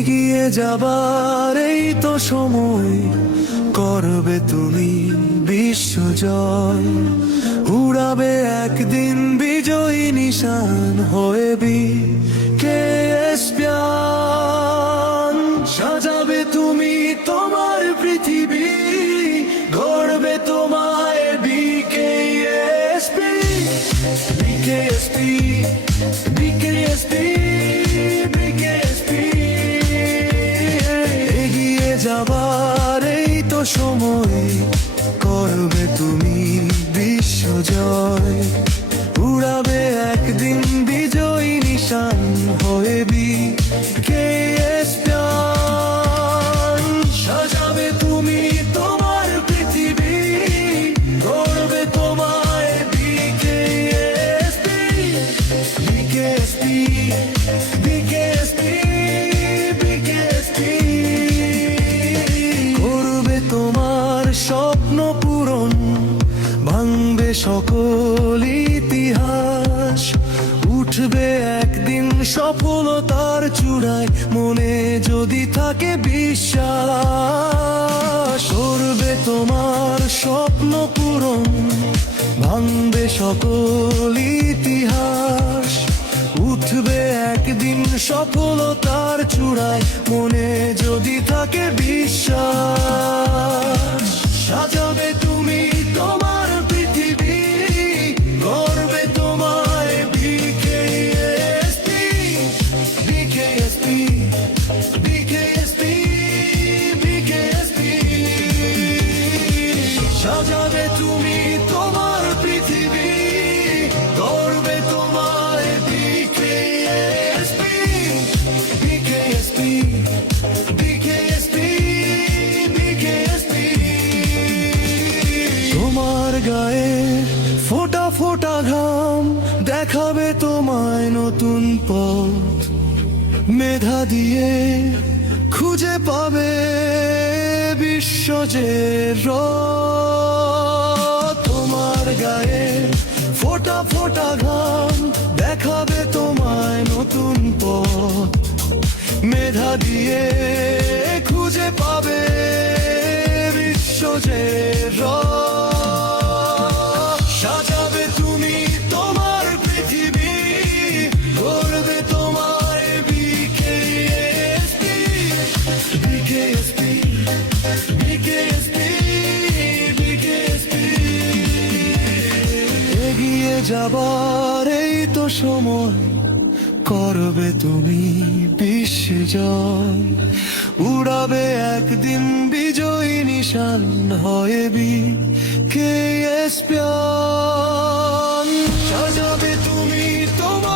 এগিয়ে যাবার এই তো সময়, করবে তুমি বিশ্বজয়। উড়াবে একদিন বিজয়ী নিশান হয়ে বিকেএসপিএন। সাজাবে তুমি তোমার পৃথিবী, গড়বে তোমায় বিকেএসপি। BKSP, BKSP, BKSP. এগিয়ে যাবার এই তো সময়, করবে তুমি বিশ্বজয়। উড়াবে একদিন বিজয়ী নিশান হয়ে বিকেএসপিএন। সাজাবে তুমি তোমার পৃথিবী, গড়বে তোমায় বিকেএসপি। BKSP, BKSP, BKSP. করবে তোমার স্বপ্ন পূরণ, ভাঙবে সকল ইতিহাস। উঠবে একদিন সফলতার চূড়ায়, মনে যদি থাকে বিশ্বাস। করবে তোমার স্বপ্ন পূরণ, ভাঙবে সকল ইতিহাস। উঠবে একদিন সফলতার চূড়ায়, মনে যদি থাকে বিশ্বাস। সাজাবে তুমি তোমার পৃথিবী, গড়বে তোমায় বিকেএসপি। BKSP, BKSP, BKSP. সাজাবে তুমি তোমার পৃথিবী, গড়বে তোমায় বিকেএসপি। BKSP, BKSP, BKSP. তোমার গায়ে ফোঁটা ফোঁটা ঘাম দেখাবে তোমায় নতুন পথ। মেধা দিয়ে খুঁজে পাবে বিশ্ব যে রথ। তোমার গায়ে ফোঁটা ফোঁটা ঘাম দেখাবে তোমায় নতুন পথ। মেধা দিয়ে খুঁজে পাবে বিশ্ব যে রথ। সাজাবে তুমি তোমার পৃথিবী, গড়বে তোমায় বিকেএসপি। BKSP, BKSP, BKSP. এগিয়ে যাবার এই তো সময়, করবে তুমি বিশ্বজয়। উড়াবে একদিন বিজয়ী নিশান হয়ে বিকেএসপিএন। সাজাবে তুমি তোমার